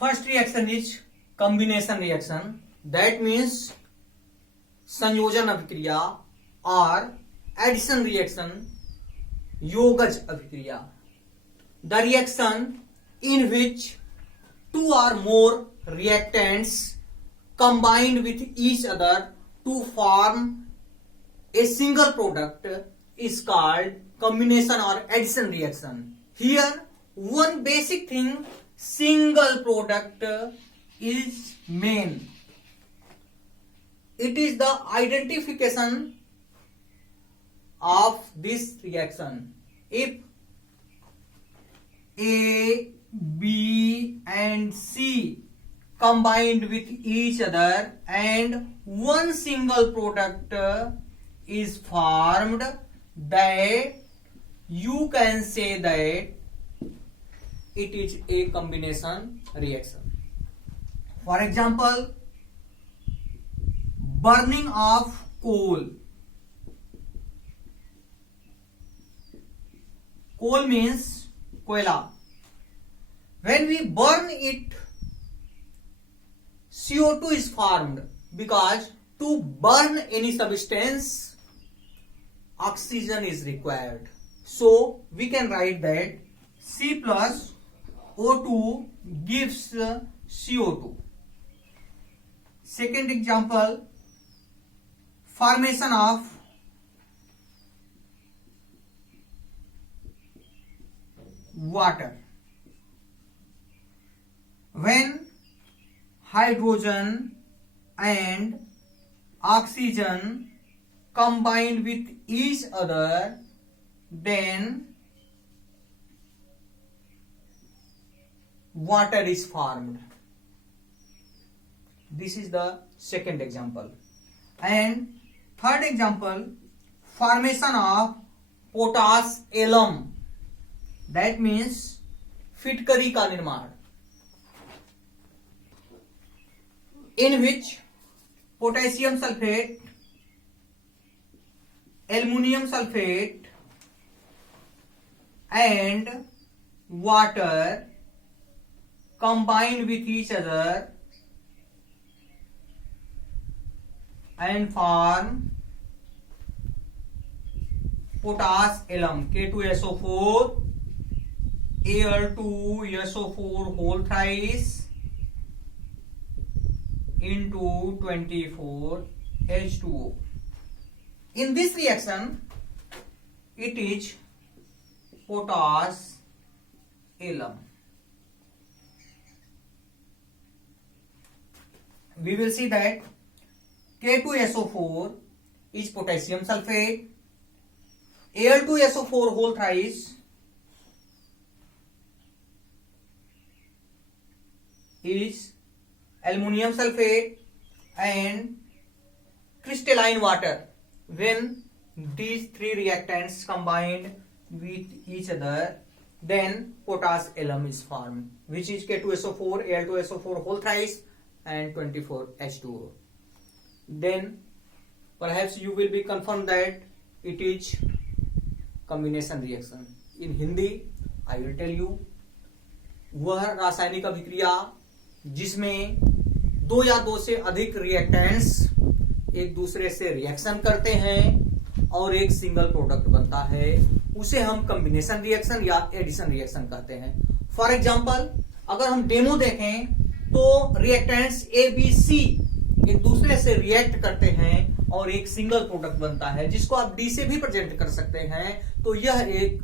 First reaction is combination reaction, that means संयोजन अभिक्रिया, और एडिशन रिएक्शन योगज अभिक्रिया, the reaction in which two or more reactants combined with each other to form a single product is called combination or addition reaction. Here one basic thing, single product is main. It is the identification of this reaction. If A, B and C combined with each other and one single product is formed, that you can say that it is a combination reaction. For example, burning of coal. Coal means koila. When we burn it, CO2 is formed, because to burn any substance, oxygen is required. So we can write that C plus O2 gives CO2. Second example, formation of water. When hydrogen and oxygen combined with each other, then water is formed. This is the second example. And third example, formation of potash alum, that means फिटकरी का निर्माण, in which potassium sulfate, aluminum sulfate and water combine with each other and form potash alum, K2SO4, Al2SO4 whole thrice into 24 H2O. In this reaction, it is potash alum. We will see that K2SO4 is potassium sulfate, Al2SO4 whole thrice is aluminum sulfate, and crystalline water. When these three reactants combined with each other, then potash alum is formed, which is K2SO4, Al2SO4 whole thrice and 24 H2O. Then perhaps you will be confirmed that it is combination reaction. In Hindi, I will tell you, वह रासायनिक अभिक्रिया जिसमें दो या दो से अधिक रिएक्टेंट्स एक दूसरे से रिएक्शन करते हैं और एक सिंगल प्रोडक्ट बनता है, उसे हम कॉम्बिनेशन रिएक्शन या एडिशन रिएक्शन कहते हैं. फॉर एग्जांपल, अगर हम डेमो देखें तो रिएक्टेंट्स ए बी सी एक दूसरे से रिएक्ट करते हैं और एक सिंगल प्रोडक्ट बनता है, जिसको आप डी से भी प्रेजेंट कर सकते हैं, तो यह एक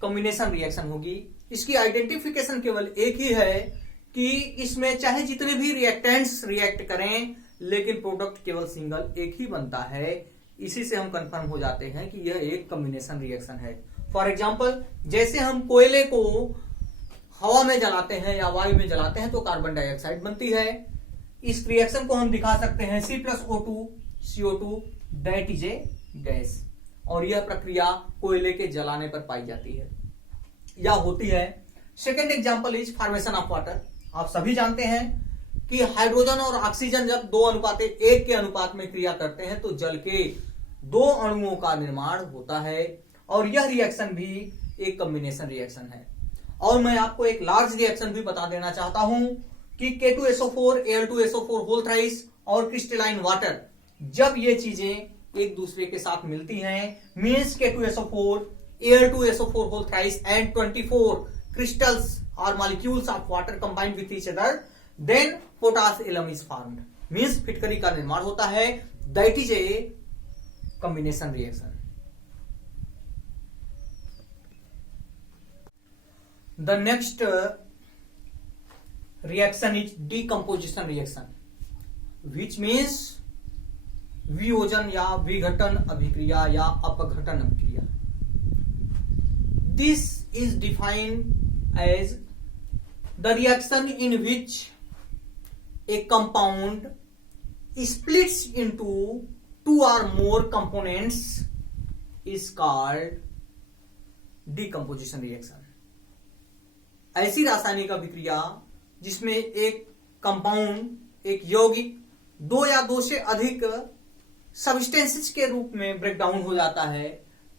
कॉम्बिनेशन रिएक्शन होगी. इसकी आइडेंटिफिकेशन केवल एक ही है कि इसमें चाहे जितने भी रिएक्टेंट्स रिएक्ट करें, लेकिन प्रोडक्ट केवल सिंगल एक ही बनता है. इसी से हम कंफर्म हो जाते हैं कि यह एक कॉम्बिनेशन रिएक्शन है. फॉर एग्जांपल, जैसे हम कोयले को हवा में जलाते हैं या वायु में जलाते हैं तो कार्बन डाइऑक्साइड बनती है. इस रिएक्शन को हम दिखा सकते हैं C+O2 CO2, that is a gas, और यह प्रक्रिया कोयले के जलाने पर पाई जाती है या होती है. Second example is formation of water. आप सभी जानते हैं कि हाइड्रोजन और ऑक्सीजन जब 2:1 के अनुपात में क्रिया करते हैं तो जल के दो अणुओं का निर्माण होता है, और यह रिएक्शन भी एक कॉम्बिनेशन रिएक्शन है. और मैं आपको एक लार्ज रिएक्शन भी बता देना चाहता हूं कि K2SO4 Al2SO4 होल थ्राइस और क्रिस्टलाइन वाटर, जब ये चीजें एक दूसरे के साथ मिलती हैं, means K2SO4 Al2SO4 whole thrice and 24 crystals or molecules of water combined with each other, then potash alum is formed. Means फिटकरी का निर्माण होता है. That is a combination reaction. The next reaction is decomposition reaction, which means वियोजन या विघटन अभिक्रिया या अपघटन अभिक्रिया. This is defined as the reaction in which a compound splits into two or more components is called decomposition reaction. ऐसी रासायनिक अभिक्रिया जिसमें एक कंपाउंड, एक यौगिक दो या दो से अधिक सब्सटेंसेस के रूप में ब्रेकडाउन हो जाता है,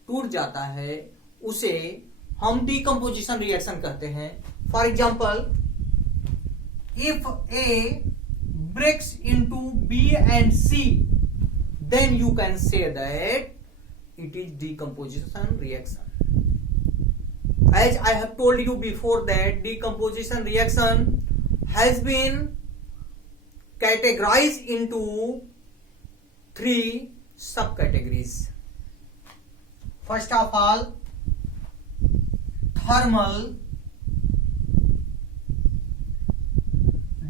टूट जाता है, उसे हम डीकम्पोजिशन रिएक्शन कहते हैं. For example, if A breaks into B and C, then you can say that it is decomposition reaction. As I have told you before that decomposition reaction has been categorized into three subcategories. First of all, thermal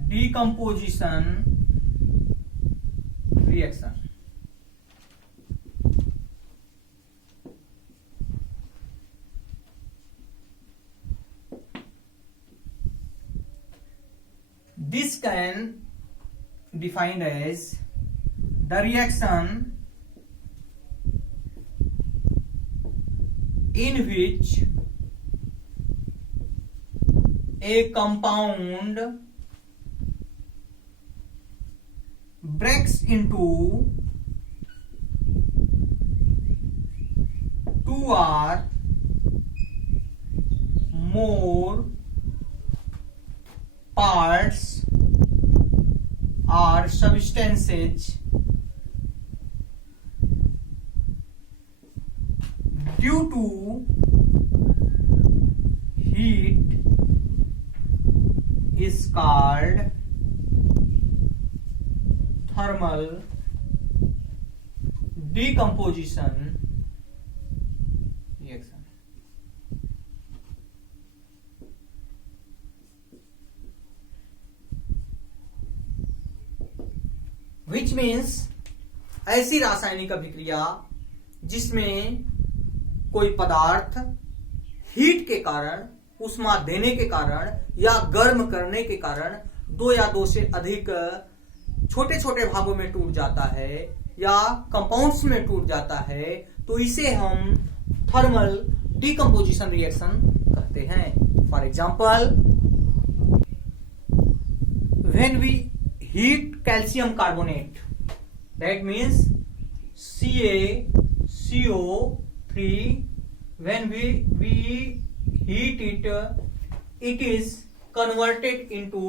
decomposition reaction. This can defined as the reaction in which a compound breaks into two or more parts or substances due to heat is called thermal decomposition reaction. Which means ऐसी रासायनिक अभिक्रिया जिसमें कोई पदार्थ हीट के कारण, उष्मा देने के कारण या गर्म करने के कारण दो या दो से अधिक छोटे छोटे भागों में टूट जाता है या कंपाउंड्स में टूट जाता है, तो इसे हम थर्मल डीकम्पोजिशन रिएक्शन कहते हैं. For example, when we heat calcium carbonate, that means CaCO3, when we heat it, it is converted into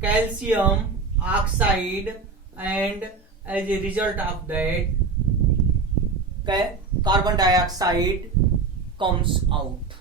calcium oxide, and as a result of that carbon dioxide comes out.